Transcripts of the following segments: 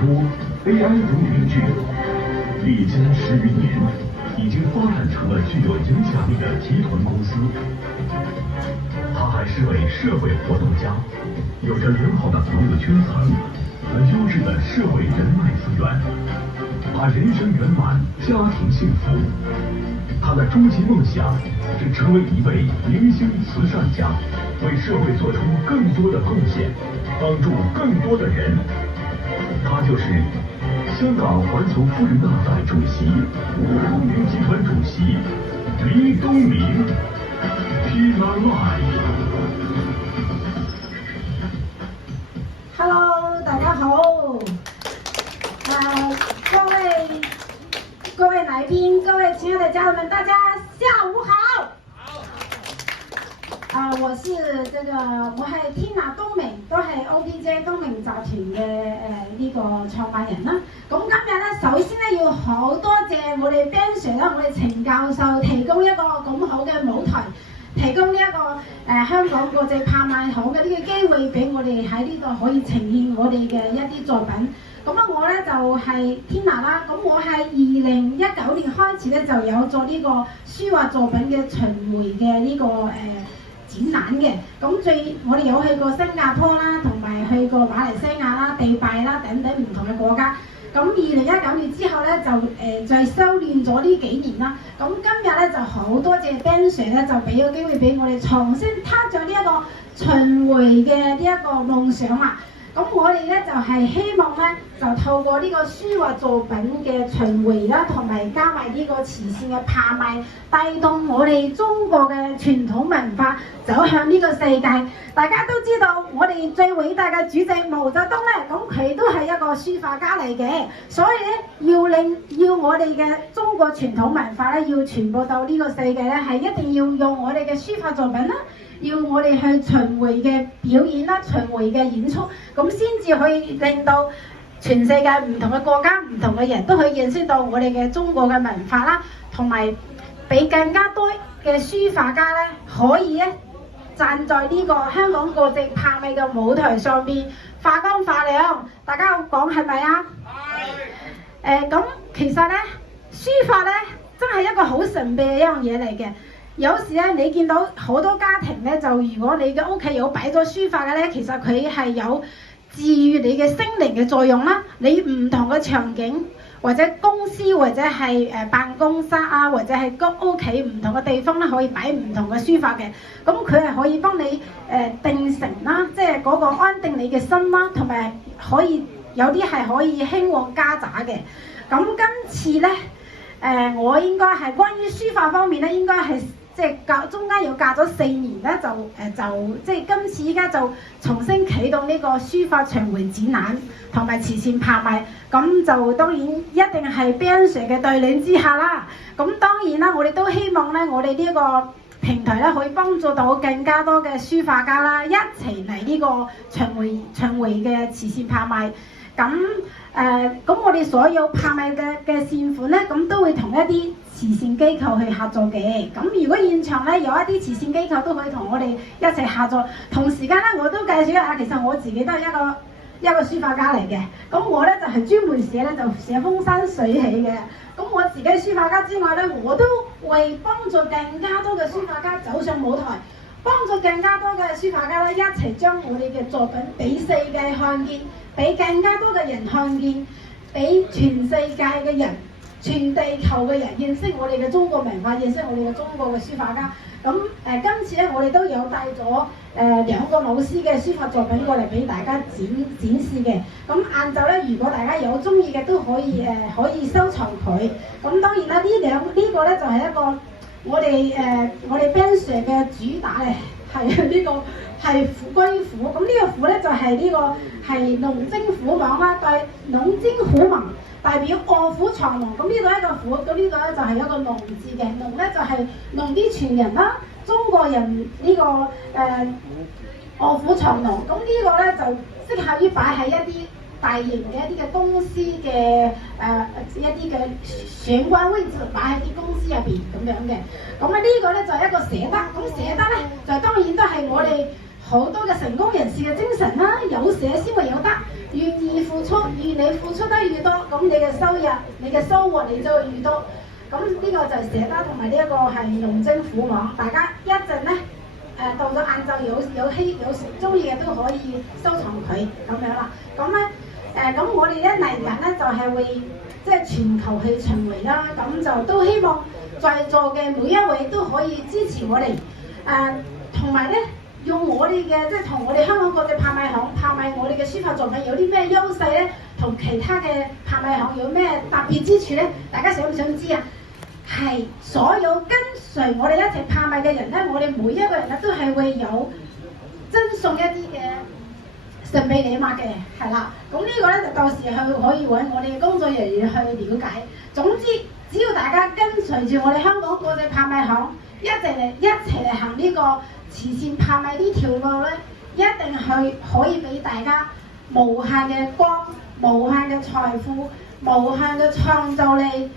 播 AI 读名剧，历经10余年，已经发展成了具有影响力的集团公司。他还是位社会活动家，有着良好的朋友圈层和优质的社会人脉资源。他人生圆满，家庭幸福。他的终极梦想是成为一位明星慈善家，为社会做出更多的贡献，帮助更多的人。他就是香港环球夫人大赛主席、东明集团主席黎东明。Tina Live。Hello， 大家好。各位来宾，各位亲爱的家人们，大家下午好。我是我係 Tina 東明，都係 OPJ 東明集團嘅呢個創辦人啦。咁今日咧，首先咧要好多謝我哋 Ben Sir 啦，我哋程教授提供一個咁好嘅舞台，提供呢一個香港國際拍賣行嘅呢個機會俾我哋喺呢度可以呈現我哋嘅一啲作品。咁啊，我咧就係 Tina 啦。咁我係2019年開始咧就有做呢個書畫作品嘅巡迴嘅呢個展覽嘅。咁我哋有去過新加坡啦，同埋去過馬來西亞啦、迪拜啦等等唔同嘅國家。咁2019年之後咧就再修煉咗呢幾年啦。咁今日咧就好多謝 Ben Sir 咧，就俾個機會俾我哋重新踏上呢一個巡迴嘅呢一個夢想啦。咁我哋咧就係希望咧，就透過呢個書畫作品嘅巡迴啦，同埋加埋呢個慈善嘅拍賣，帶動我哋中國嘅傳統文化走向呢個世界。大家都知道，我哋最偉大嘅主席毛澤東咧，咁佢都係一個書法家嚟嘅，所以咧要我哋嘅中國傳統文化咧，要傳播到呢個世界咧，係一定要用我哋嘅書法作品啦。要我哋去巡迴嘅表演啦，巡迴嘅演出，咁先至可以令到全世界唔同嘅國家、唔同嘅人都可以認識到我哋嘅中國嘅文化啦，同埋俾更加多嘅書法家咧，可以咧站在呢個香港國際拍賣嘅舞台上邊發光發亮。大家講係咪啊？係。咁其實咧，書法咧真係一個好神秘嘅一樣嘢嚟嘅。有時咧，你見到好多家庭咧，就如果你嘅屋企有擺咗書法嘅咧，其實佢係有治癒你嘅心靈嘅作用啦。你唔同嘅場景，或者公司，或者係辦公室啊，或者係屋企唔同嘅地方咧，可以擺唔同嘅書法嘅。咁佢係可以幫你定神啦，即係嗰個安定你嘅心啦，同埋可以有啲係可以興旺家宅嘅。咁今次咧，我應該係關於書法方面咧，應該係。即係中間又隔咗4年咧，就即係今次依家就重新啟動呢個書法巡迴展覽同埋慈善拍賣，咁就當然一定係 Ben Sir 嘅帶領之下啦。咁當然啦，我哋都希望咧，我哋呢個平台咧可以幫助到更加多嘅書法家啦，一齊嚟呢個巡迴嘅慈善拍賣。咁我哋所有拍賣嘅善款咧，咁都會同一啲慈善機構去合作嘅。咁如果現場咧有一啲慈善機構都可以同我哋一齊合作。同時間咧，我都介紹一下，其實我自己都係一個書法家嚟嘅。咁我咧就係專門寫咧，就寫風生水起嘅。咁我自己書法家之外咧，我都為幫助更加多嘅書法家走上舞台，幫助更加多嘅書法家咧一齊將我哋嘅作品俾世界看見，俾更加多嘅人看見，俾全世界嘅人、全地球嘅人認識我哋嘅中國文化，認識我哋嘅中國嘅書法家。咁今次咧，我哋都有帶咗2個老師嘅書法作品過嚟俾大家展示嘅。咁晏晝咧，如果大家有中意嘅都可以收藏佢。咁當然啦，呢個咧就係一個我哋 Ben Sir 嘅主打咧，係呢個係龜虎。咁呢個虎咧就係呢個係龍精虎猛啦，對龍精虎猛。代表臥虎藏龍，咁呢度一個虎，咁呢度咧就係一個龍字嘅，龍咧就係龍啲傳人啦，中國人呢個臥虎藏龍，咁呢個咧就適合於擺喺一啲大型嘅一啲嘅公司嘅一啲嘅選關位置，擺喺啲公司入邊咁樣嘅。咁啊呢個咧就係一個捨得，咁捨得咧就當然都係我哋好多嘅成功人士嘅精神啦，有捨先會有得，願意付出，願你付出得越多，咁你嘅收入、你嘅收穫你就會越多。咁呢個就係捨得同埋呢一個係龍精虎猛，大家一陣咧到咗晏晝有中意嘅都可以收藏佢咁樣啦。咁咧咁我哋咧嚟緊咧就係會即係全球去巡迴啦，咁就都希望在座嘅每一位都可以支持我哋同埋咧用我哋嘅即係同我哋香港國際拍賣行拍賣我哋嘅書法作品有啲咩優勢咧，同其他嘅拍賣行有咩特別之處咧？大家想唔想知啊？係所有跟隨我哋一齊拍賣嘅人咧，我哋每一個人咧都係會有贈送一啲嘅神秘禮物嘅，係啦。咁呢個咧就到時去可以揾我哋嘅工作人員去了解。總之，只要大家跟隨住我哋香港國際拍賣行一齊嚟行呢個慈善拍賣呢條路咧，一定係可以俾大家無限嘅光、無限嘅財富、無限嘅創造力。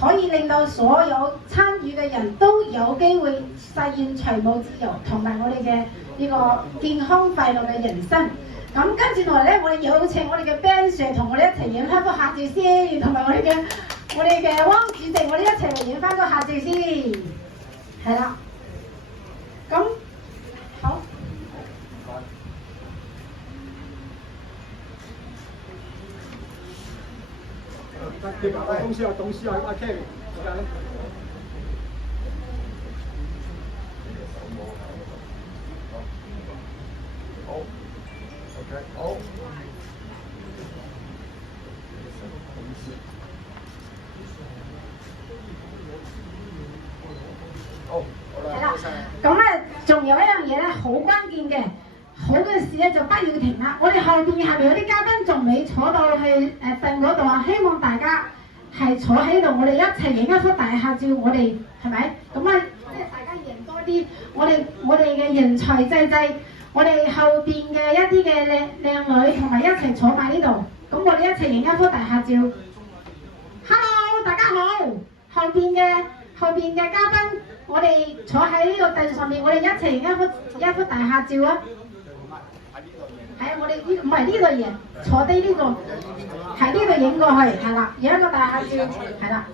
可以令到所有參與嘅人都有機會實現財務自由，同埋我哋嘅呢個健康快樂嘅人生。咁跟住落嚟咧，我哋有請我哋嘅 Ben Sir 同我哋一齊影翻個合照先，同埋我哋嘅汪主席，我哋一齊嚟影翻個合照先。係啦，咁好。董事阿 Kevin， 好 ，OK， 好。係啦，咁咧仲有一樣嘢咧，好關鍵嘅，好嘅事咧就不要停啦。我哋後邊有啲嘉賓仲未坐到去凳嗰度啊，希望大家係坐喺度，我哋一齊影一幅大合照，我哋係咪？咁啊，即係大家贏多啲，我哋嘅人才濟濟，我哋後邊嘅一啲嘅靚女同埋一齊坐埋呢度，咁我哋一齊影一幅大合照。Hello， 大家好，後邊嘅嘉賓，我哋坐喺呢個凳上面，我哋一齊影一幅大合照啊！係啊，我哋唔係呢度影，坐低呢個，喺呢度影過去，係啦，影一個大合照，係啦。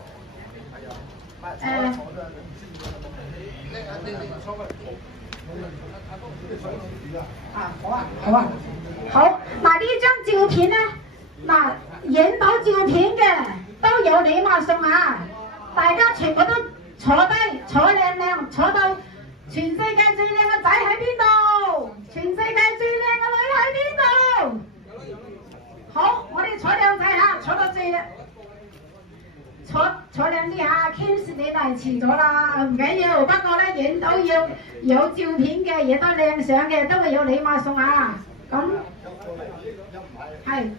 好，嗱呢張照片咧，嗱影到照片嘅都有禮物送啊！大家全部都坐低，坐靚，坐到全世界最靚嘅仔喺邊度？全世界最靚嘅女喺邊度？好，我哋坐靚仔嚇，坐到最靚，坐靚啲嚇。Kim 你嚟遲咗啦，唔緊要，不過咧影到要有照片嘅，影到靚相嘅，都會有禮物送啊。咁係。